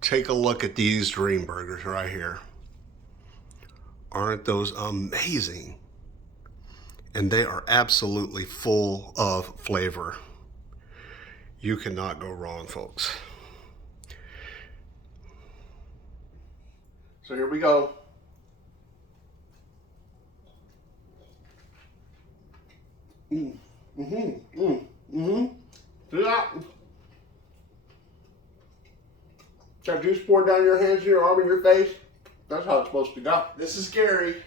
Take a look at these Dreamburgers right here. Aren't those amazing? And they are absolutely full of flavor. You cannot go wrong, folks. So here we go. See that? Got juice poured down your hands, your arm, and your face. That's how it's supposed to go. This is Gary,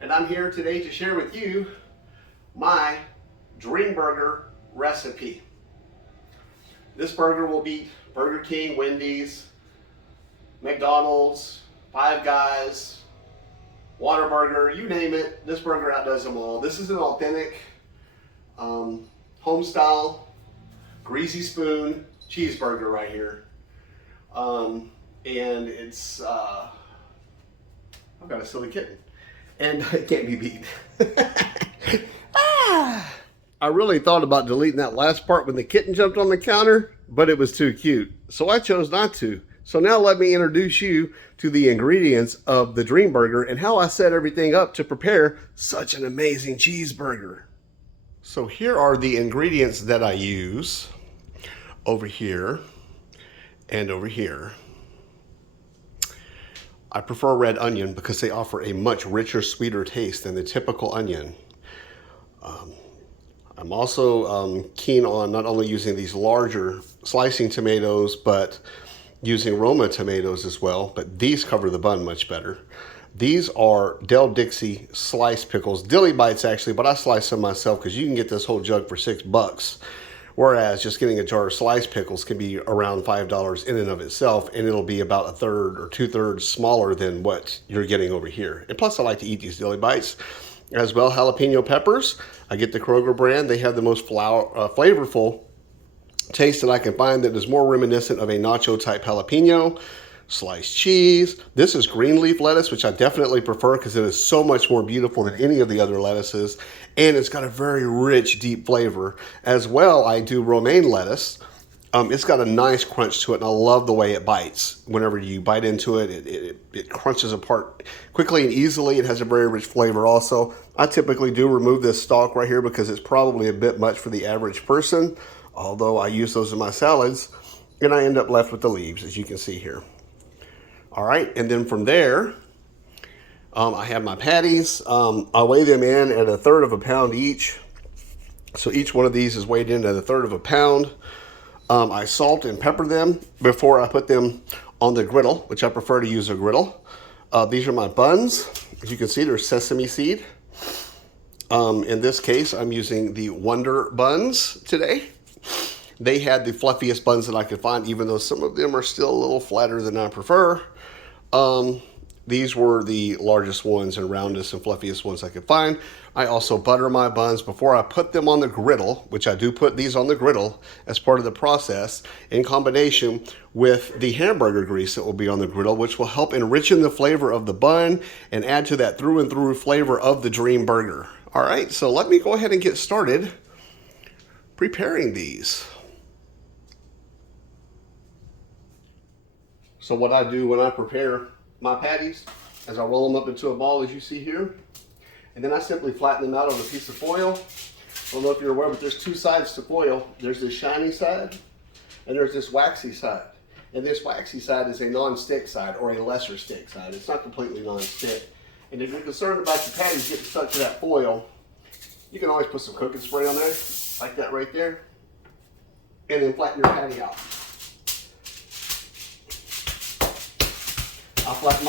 and I'm here today to share with you my Dreamburger recipe. This burger will beat Burger King, Wendy's, McDonald's, Five Guys, Whataburger, you name it. This burger outdoes them all. This is an authentic homestyle greasy spoon cheeseburger right here. And it's, I've got a silly kitten, and it can't be beat. I really thought about deleting that last part when the kitten jumped on the counter, but it was too cute, so I chose not to. So now let me introduce you to the ingredients of the Dreamburger and how I set everything up to prepare such an amazing cheeseburger. So here are the ingredients that I use over here and over here. I prefer red onion because they offer a much richer, sweeter taste than the typical onion. I'm also keen on not only using these larger slicing tomatoes, but using Roma tomatoes as well, but these cover the bun much better. These are Del Dixie sliced pickles, dilly bites actually, but I slice them myself because you can get this whole jug for $6. Whereas just getting a jar of sliced pickles can be around $5 in and of itself, and it'll be about a third or two-thirds smaller than what you're getting over here. And plus I like to eat these dilly bites. As well, jalapeno peppers. I get the Kroger brand. They have the most flavorful taste that I can find that is more reminiscent of a nacho type jalapeno. Sliced cheese. This is green leaf lettuce, which I definitely prefer because it is so much more beautiful than any of the other lettuces, and it's got a very rich, deep flavor. As well, I do romaine lettuce. It's got a nice crunch to it, and I love the way it bites. Whenever you bite into it, it crunches apart quickly and easily. It has a very rich flavor also. I typically do remove this stalk right here because it's probably a bit much for the average person, although I use those in my salads, and I end up left with the leaves, as you can see here. All right, and then from there, I have my patties. I weigh them in at 1/3 of a pound each. So each one of these is weighed in at 1/3 of a pound. I salt and pepper them before I put them on the griddle, which I prefer to use a griddle. These are my buns. As you can see, they're sesame seed. In this case, I'm using the Wonder buns today. They had the fluffiest buns that I could find, even though some of them are still a little flatter than I prefer. These were the largest ones and roundest and fluffiest ones I could find. I also butter my buns before I put them on the griddle, which I do put these on the griddle as part of the process, in combination with the hamburger grease that will be on the griddle, which will help enrichen the flavor of the bun and add to that through and through flavor of the Dreamburger. All right, so let me go ahead and get started preparing these. So what I do when I prepare my patties is I roll them up into a ball, as you see here, and then I simply flatten them out on a piece of foil. I don't know if you're aware, but there's two sides to foil. There's this shiny side and there's this waxy side. And this waxy side is a non-stick side, or a lesser stick side. It's not completely non-stick. And if you're concerned about your patties getting stuck to that foil, you can always put some cooking spray on there, like that right there, and then flatten your patty out. I flatten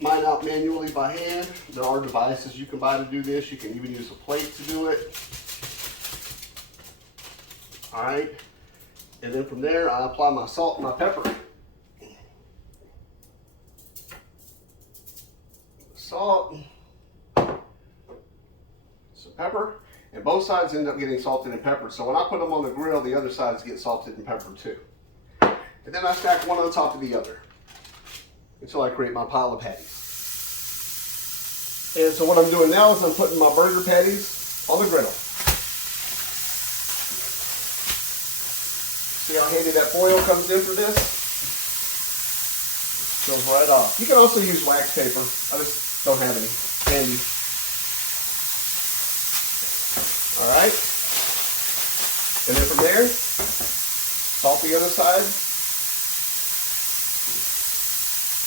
mine out manually by hand. There are devices you can buy to do this. You can even use a plate to do it. All right. And then from there, I apply my salt and my pepper. Salt, some pepper, and both sides end up getting salted and peppered. So when I put them on the grill, the other sides get salted and peppered too. And then I stack one on top of the other until I create my pile of patties. And so what I'm doing now is I'm putting my burger patties on the griddle. See how handy that foil comes in for this? Goes right off. You can also use wax paper. I just don't have any handy. All right. And then from there, salt the other side.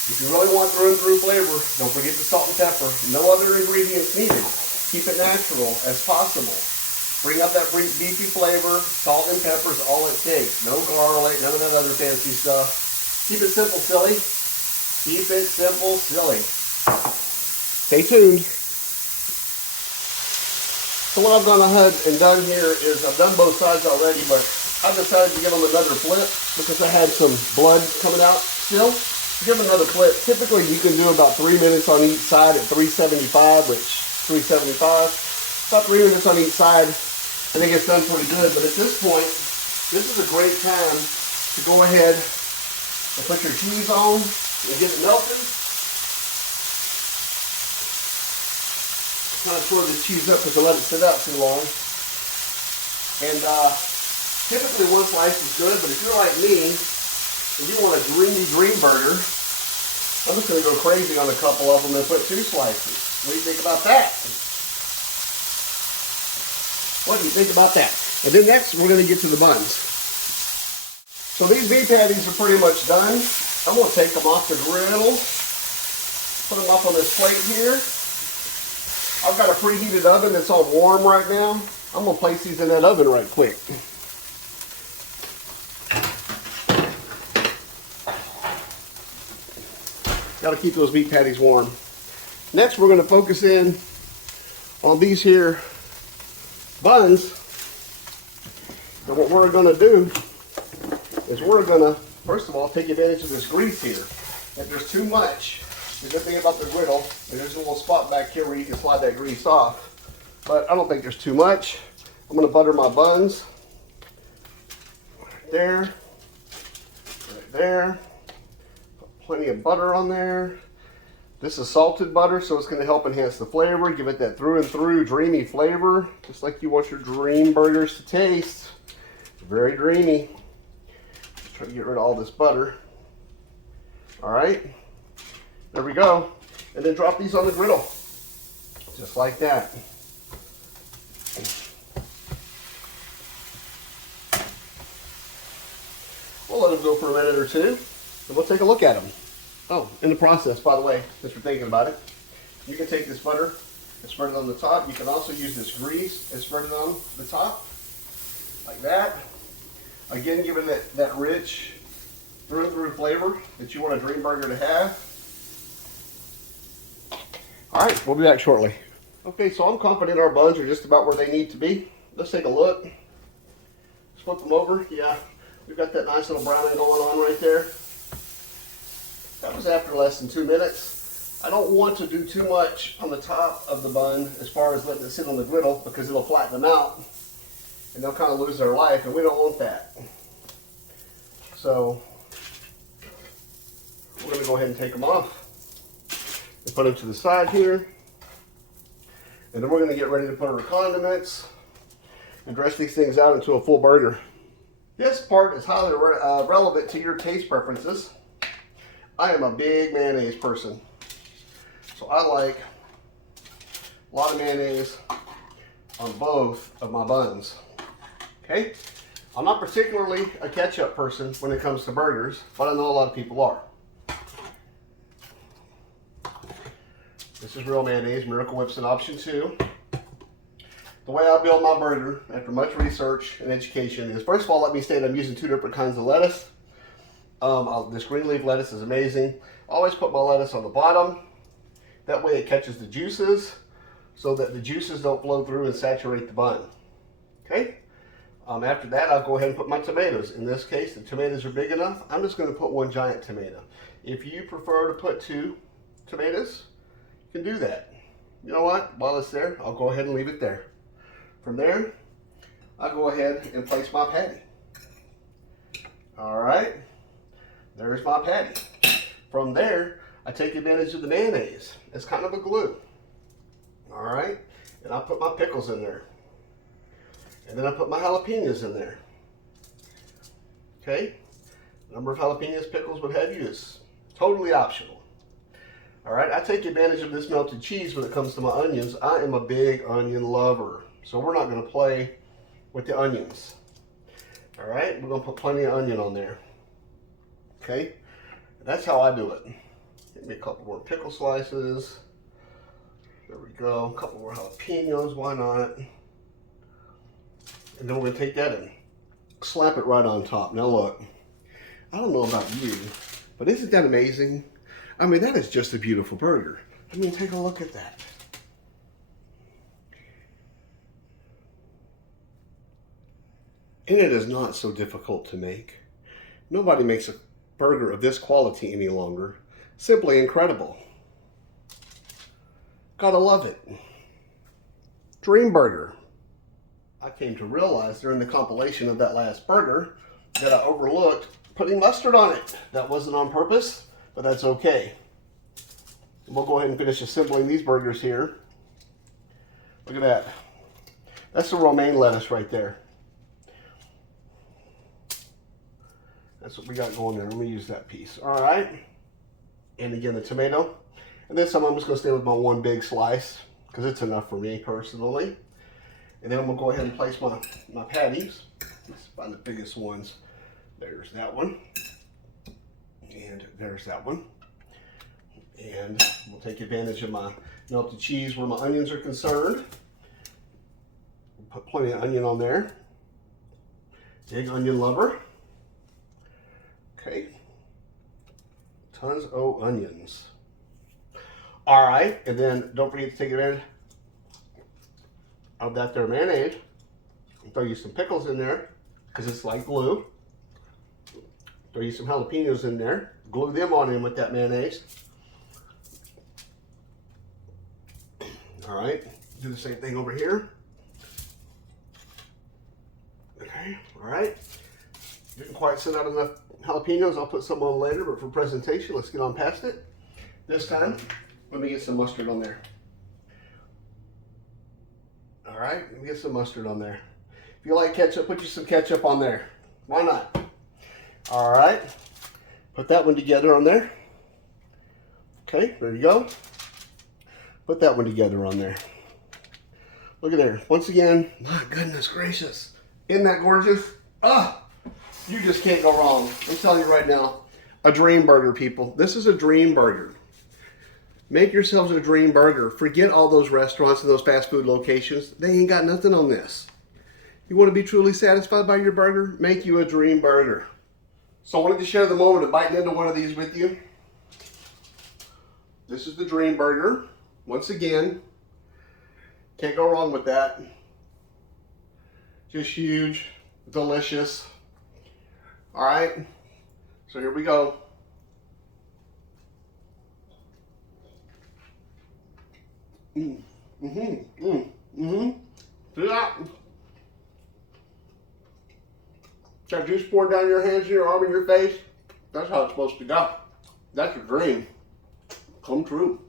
If you really want through and through flavor, don't forget the salt and pepper. No other ingredients needed. Keep it natural as possible. Bring up that beefy flavor. Salt and pepper is all it takes. No garlic, none of that other fancy stuff. Keep it simple, silly. Keep it simple, silly. Stay tuned. So what I've gone ahead and done here is I've done both sides already, but I've decided to give them another flip because I had some blood coming out still. Give them another flip. Typically you can do about 3 minutes on each side at 375, which 375. About 3 minutes on each side. I think it's done pretty good, but at this point, this is a great time to go ahead and put your cheese on and get it melted. Kind of tore the cheese up because I let it sit out too long. And typically one slice is good, but if you're like me, if you want a Dreamburger, I'm just going to go crazy on a couple of them and put 2 slices. What do you think about that? What do you think about that? And then next, we're going to get to the buns. So these beef patties are pretty much done. I'm going to take them off the griddle, put them up on this plate here. I've got a preheated oven that's all warm right now. I'm going to place these in that oven right quick. Got to keep those beef patties warm. Next, we're going to focus in on these here buns. And what we're going to do is we're going to, first of all, take advantage of this grease here. If there's too much, the good thing about the griddle, there's a little spot back here where you can slide that grease off. But I don't think there's too much. I'm going to butter my buns. Right there. Right there. Plenty of butter on there. This is salted butter, so it's going to help enhance the flavor, give it that through and through dreamy flavor, just like you want your Dreamburgers to taste. Very dreamy. Just try to get rid of all this butter. All right, there we go. And then drop these on the griddle, just like that. We'll let them go for a minute or two. And we'll take a look at them. Oh, in the process, by the way, since we're thinking about it, you can take this butter and spread it on the top. You can also use this grease and spread it on the top, like that. Again, giving that rich, through and through flavor that you want a Dreamburger to have. All right, we'll be back shortly. Okay, so I'm confident our buns are just about where they need to be. Let's take a look. Let's flip them over. Yeah, we've got that nice little browning going on right there. That was after less than 2 minutes. I don't want to do too much on the top of the bun as far as letting it sit on the griddle because it'll flatten them out and they'll kind of lose their life, and we don't want that. So we're going to go ahead and take them off and put them to the side here. And then we're going to get ready to put our condiments and dress these things out into a full burger. This part is highly relevant to your taste preferences. I am a big mayonnaise person, so I like a lot of mayonnaise on both of my buns. Okay, I'm not particularly a ketchup person when it comes to burgers, but I know a lot of people are. This is real mayonnaise. Miracle Whip's an option too. The way I build my burger, after much research and education, is first of all, let me state I'm using 2 different kinds of lettuce. This green leaf lettuce is amazing. I always put my lettuce on the bottom. That way it catches the juices so that the juices don't flow through and saturate the bun. Okay? After that, I'll go ahead and put my tomatoes. In this case, the tomatoes are big enough. I'm just going to put 1 giant tomato. If you prefer to put 2 tomatoes, you can do that. You know what? While it's there, I'll go ahead and leave it there. From there, I'll go ahead and place my patty. All right. There's my patty. From there, I take advantage of the mayonnaise. It's kind of a glue. All right, and I put my pickles in there. And then I put my jalapenos in there. Okay, the number of jalapenos, pickles, what have you is Totally optional. All right, I take advantage of this melted cheese when it comes to my onions. I am a big onion lover, so we're not going to play with the onions. All right, we're going to put plenty of onion on there. Okay, that's how I do it. Give me a couple more pickle slices. There we go. A couple more jalapenos, why not? And then we're going to take that and slap it right on top. Now look, I don't know about you, but isn't that amazing? I mean, that is just a beautiful burger. I mean, take a look at that. And it is not so difficult to make. Nobody makes a burger of this quality any longer. Simply incredible. Gotta love it. Dreamburger. I came to realize during the compilation of that last burger that I overlooked putting mustard on it. That wasn't on purpose, but that's okay. We'll go ahead and finish assembling these burgers here. Look at that. That's the romaine lettuce right there. That's what we got going there. Let me use that piece. All right. And again, the tomato. And this time I'm just going to stay with my one big slice because it's enough for me personally. And then I'm going to go ahead and place my patties. Let's find the biggest ones. There's that one. And there's that one. And we'll take advantage of my melted cheese where my onions are concerned. We'll put plenty of onion on there. Big onion lover. Okay. Tons of onions. All right, and then don't forget to take advantage of that there mayonnaise. Throw you some pickles in there because it's like glue. Throw you some jalapenos in there. Glue them on in with that mayonnaise. All right, do the same thing over here. Okay, all right. Didn't quite send out enough jalapenos. I'll put some on later, but for presentation, let's get on past it. This time, let me get some mustard on there. All right, let me get some mustard on there. If you like ketchup, put you some ketchup on there. Why not? All right, put that one together on there. Okay, there you go. Put that one together on there. Look at there. Once again, my goodness gracious. Isn't that gorgeous? Ah, you just can't go wrong. I'm telling you right now, a dream burger, people. This is a dream burger. Make yourselves a dream burger. Forget all those restaurants and those fast food locations. They ain't got nothing on this. You want to be truly satisfied by your burger? Make you a dream burger. So I wanted to share the moment of biting into one of these with you. This is the dream burger. Once again, can't go wrong with that. Just huge, delicious. All right, so here we go. See that? Got juice pouring down your hands, your arm, and your face. That's how it's supposed to go. That's a dream come true.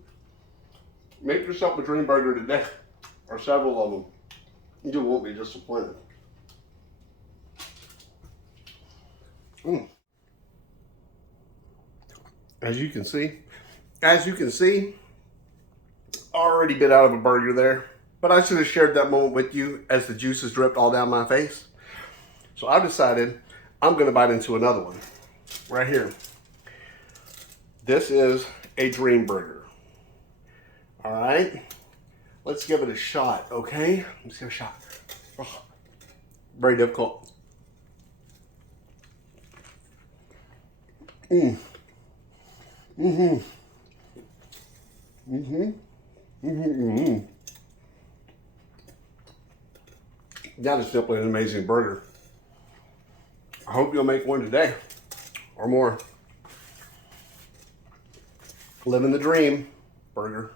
Make yourself a dream burger today, or several of them. You won't be disappointed. As you can see, already bit out of a burger there, but I should have shared that moment with you as the juices dripped all down my face. So I decided I'm gonna bite into another one right here. This is a dream burger. All right, let's give it a shot, okay? Let's give it a shot. Oh, very difficult. That is simply an amazing burger. I hope you'll make one today or more. Living the dream burger.